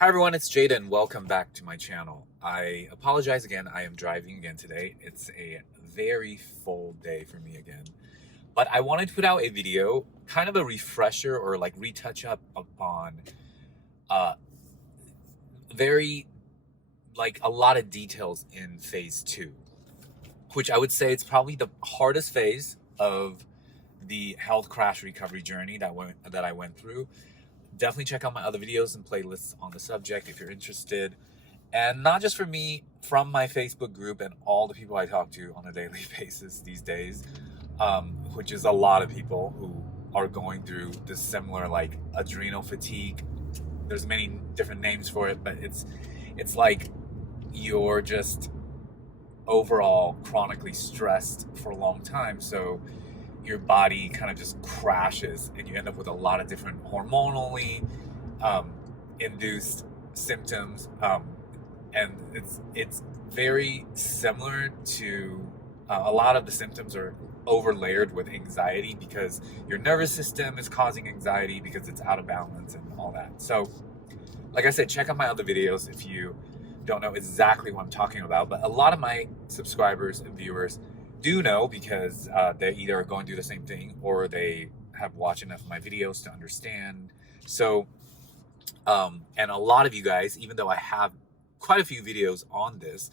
Hi everyone, it's Jaden. Welcome back to my channel. I apologize again. I am driving again today. It's a very full day for me again. But I wanted to put out a video, kind of a refresher or like retouch up upon uh very like a lot of details in phase 2, which I would say it's probably the hardest phase of the health crash recovery journey that I went through. Definitely check out my other videos and playlists on the subject if you're interested. And not just for me, from my Facebook group and all the people I talk to on a daily basis these days, which is a lot of people who are going through this similar like adrenal fatigue. There's many different names for it, but it's like you're just overall chronically stressed for a long time. So your body kind of just crashes and you end up with a lot of different hormonally induced symptoms, and it's very similar to a lot of the symptoms are overlayered with anxiety because your nervous system is causing anxiety because it's out of balance and all that. So like I said, check out my other videos if you don't know exactly what I'm talking about, but a lot of my subscribers and viewers do know because they either are going through the same thing or they have watched enough of my videos to understand. So, and a lot of you guys, even though I have quite a few videos on this,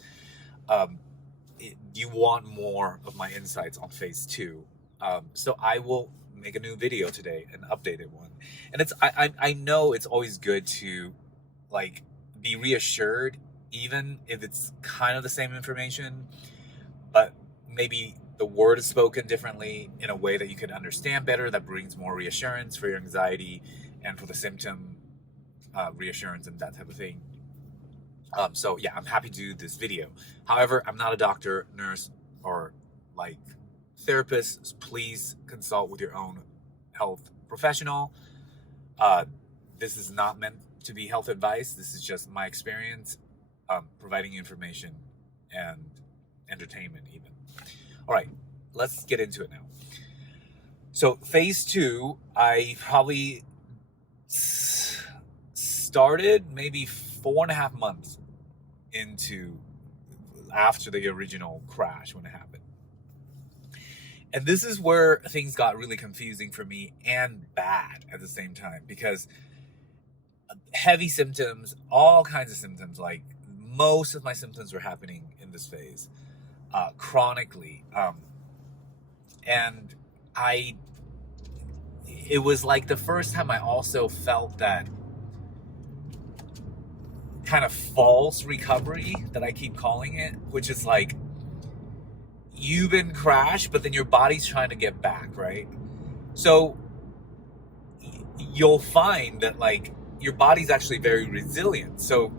you want more of my insights on phase 2. So I will make a new video today, an updated one. And I know it's always good to like be reassured, even if it's kind of the same information, but maybe the word is spoken differently in a way that you could understand better, that brings more reassurance for your anxiety and for the symptom reassurance and that type of thing. So yeah, I'm happy to do this video. However, I'm not a doctor, nurse, or like therapist. Please consult with your own health professional. This is not meant to be health advice. This is just my experience, providing you information and entertainment even. All right, let's get into it now. So phase 2, I probably started maybe 4.5 months after the original crash when it happened. And this is where things got really confusing for me and bad at the same time, because heavy symptoms, all kinds of symptoms, like most of my symptoms were happening in this phase. Chronically, and it was like the first time I also felt that kind of false recovery that I keep calling it, which is like you've been crashed, but then your body's trying to get back, right? So you'll find that like your body's actually very resilient. So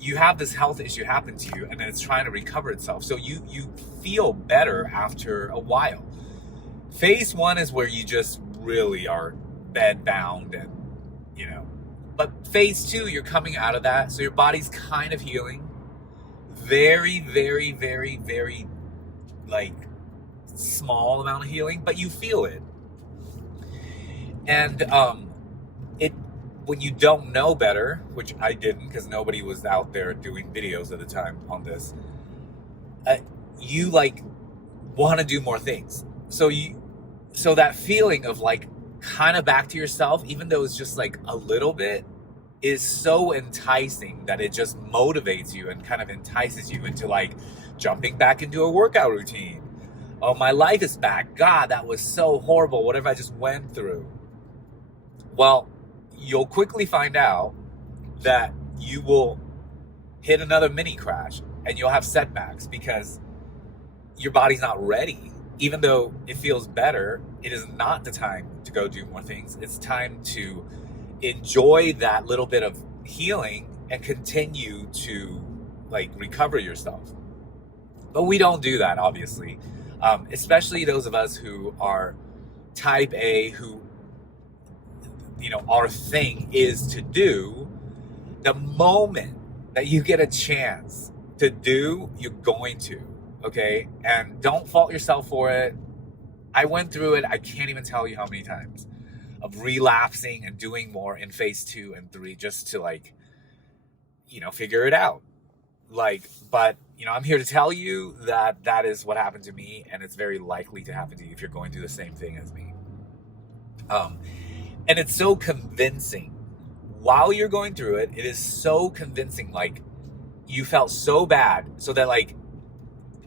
you have this health issue happen to you and then it's trying to recover itself. So you feel better after a while. Phase 1 is where you just really are bed bound and, but phase 2, you're coming out of that. So your body's kind of healing. Very, very, very, very like small amount of healing, but you feel it. And when you don't know better, which I didn't because nobody was out there doing videos at the time on this, you like want to do more things. So that feeling of like kind of back to yourself, even though it's just like a little bit, is so enticing that it just motivates you and kind of entices you into like jumping back into a workout routine. Oh, my life is back. God, that was so horrible. Whatever I just went through. Well, you'll quickly find out that you will hit another mini crash and you'll have setbacks because your body's not ready. Even though it feels better, it is not the time to go do more things. It's time to enjoy that little bit of healing and continue to like recover yourself. But we don't do that, obviously. Especially those of us who are type A, who our thing is to do. The moment that you get a chance to do, you're going to, okay? And don't fault yourself for it. I went through it, I can't even tell you how many times, of relapsing and doing more in phase 2 and 3 just to like figure it out. But I'm here to tell you that that is what happened to me, and it's very likely to happen to you if you're going through the same thing as me. Um, and it's so convincing while you're going through it. It is so convincing. Like, you felt so bad, so that like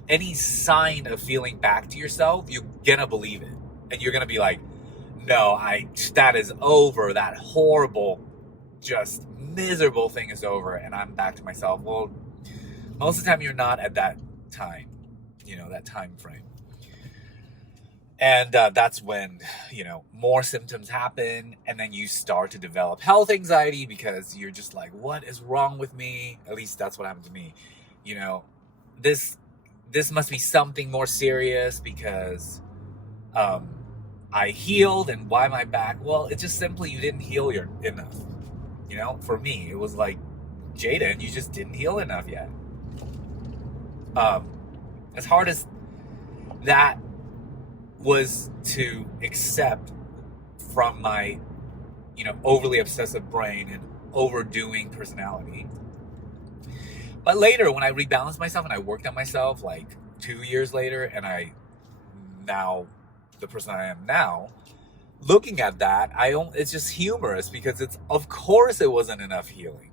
any sign of feeling back to yourself, you're gonna believe it, and you're gonna be like, no, that is over. That horrible, just miserable thing is over, and I'm back to myself. Well, most of the time you're not at that time, that time frame. And that's when, more symptoms happen, and then you start to develop health anxiety because you're just like, what is wrong with me? At least that's what happened to me. This must be something more serious because I healed, and why am I back? Well, it's just simply you didn't heal enough. For me, it was like, Jaden, you just didn't heal enough yet. As hard as that was to accept from my, overly obsessive brain and overdoing personality. But later, when I rebalanced myself and I worked on myself, like 2 years later, and now the person I am now, looking at that, it's just humorous because of course it wasn't enough healing.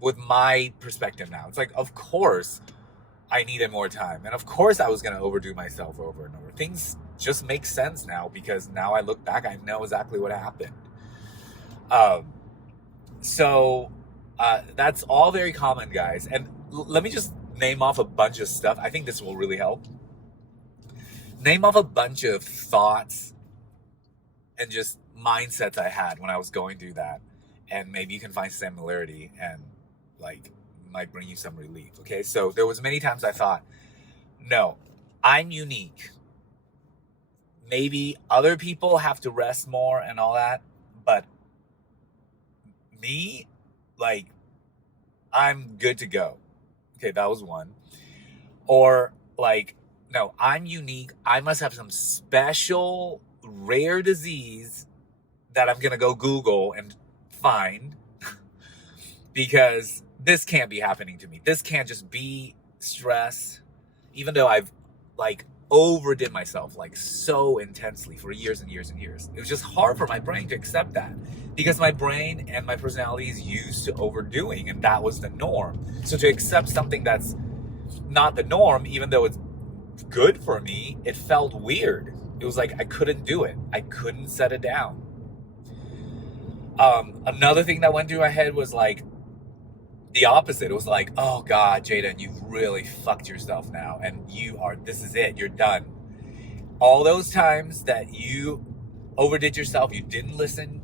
With my perspective now, it's like, of course I needed more time, and of course I was going to overdo myself over and over. Things just make sense now because now I look back, I know exactly what happened. So that's all very common, guys. And let me just name off a bunch of stuff. I think this will really help. Name off a bunch of thoughts and just mindsets I had when I was going through that, and maybe you can find similarity and might bring you some relief. Okay, so there was many times I thought, no, I'm unique. Maybe other people have to rest more and all that, but me, I'm good to go. Okay, that was one. Or no, I'm unique. I must have some special rare disease that I'm gonna go Google and find because this can't be happening to me. This can't just be stress, even though I've overdid myself so intensely for years and years and years. It was just hard for my brain to accept that because my brain and my personality is used to overdoing, and that was the norm. So to accept something that's not the norm, even though it's good for me, it felt weird. It was like I couldn't do it. I couldn't set it down. Another thing that went through my head was the opposite. It was like, oh God, Jaden, you've really fucked yourself now, and this is it, you're done. All those times that you overdid yourself, you didn't listen,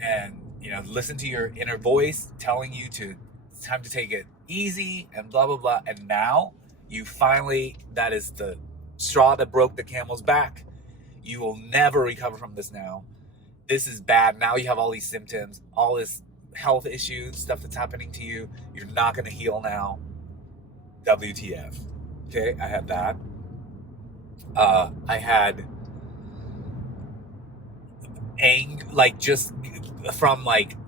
and listen to your inner voice telling you it's time to take it easy and blah blah blah, and now you finally, that is the straw that broke the camel's back. You will never recover from this now. This is bad. Now you have all these symptoms, all this health issues, stuff that's happening to you. You're not going to heal now. WTF. Okay, I had that. I had just from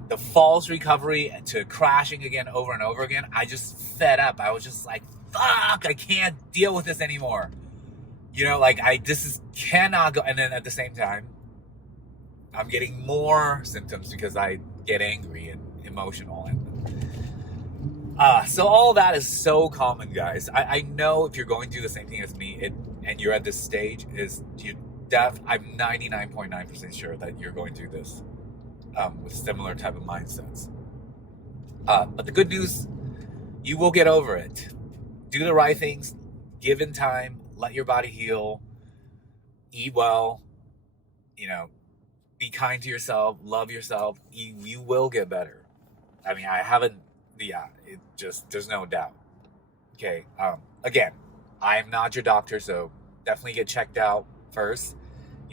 the false recovery to crashing again over and over again. I just fed up. I was just like, fuck, I can't deal with this anymore. Cannot go. And then at the same time, I'm getting more symptoms because I get angry and emotional, and so all that is so common, guys. I know if you're going through the same thing as me, and you're at this stage, I'm 99.9% sure that you're going through this with similar type of mindsets. But the good news, you will get over it. Do the right things, give in time, let your body heal, eat well, be kind to yourself, love yourself. You will get better. I mean, there's no doubt. Okay. Again, I am not your doctor, so definitely get checked out first.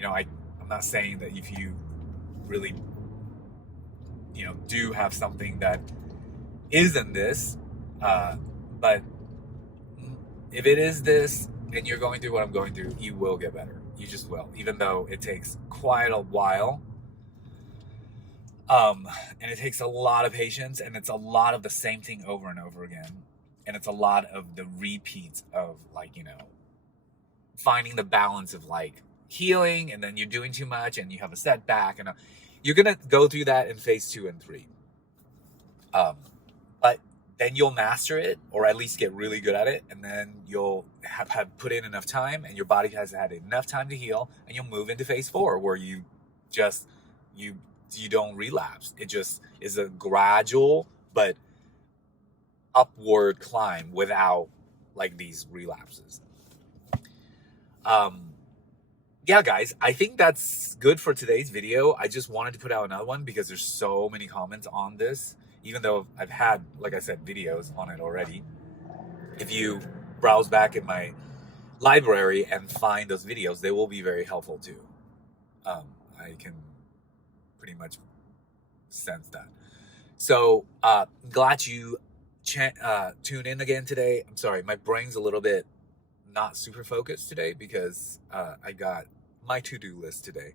I'm not saying that if you really, do have something that isn't this, but if it is this and you're going through what I'm going through, you will get better. You just will, even though it takes quite a while. And it takes a lot of patience, and it's a lot of the same thing over and over again. And it's a lot of the repeats of, like, finding the balance of, like, healing, and then you're doing too much and you have a setback, and you're gonna go through that in phase 2 and 3. But then you'll master it, or at least get really good at it, and then you'll have put in enough time, and your body has had enough time to heal, and you'll move into phase 4, where you don't relapse. It just is a gradual but upward climb without, like, these relapses. Yeah, guys, I think that's good for today's video. I just wanted to put out another one because there's so many comments on this, even though I've had, like I said, videos on it already. If you browse back in my library and find those videos, they will be very helpful too. I can pretty much sense that. So glad you tune in again today. I'm sorry, my brain's a little bit not super focused today because I got my to-do list today.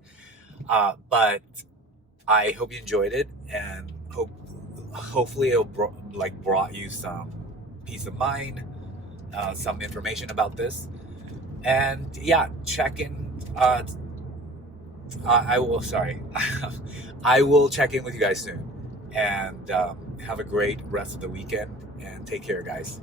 But I hope you enjoyed it, and hopefully it'll brought you some peace of mind, some information about this. And yeah, check in. I will check in with you guys soon. And have a great rest of the weekend, and take care, guys.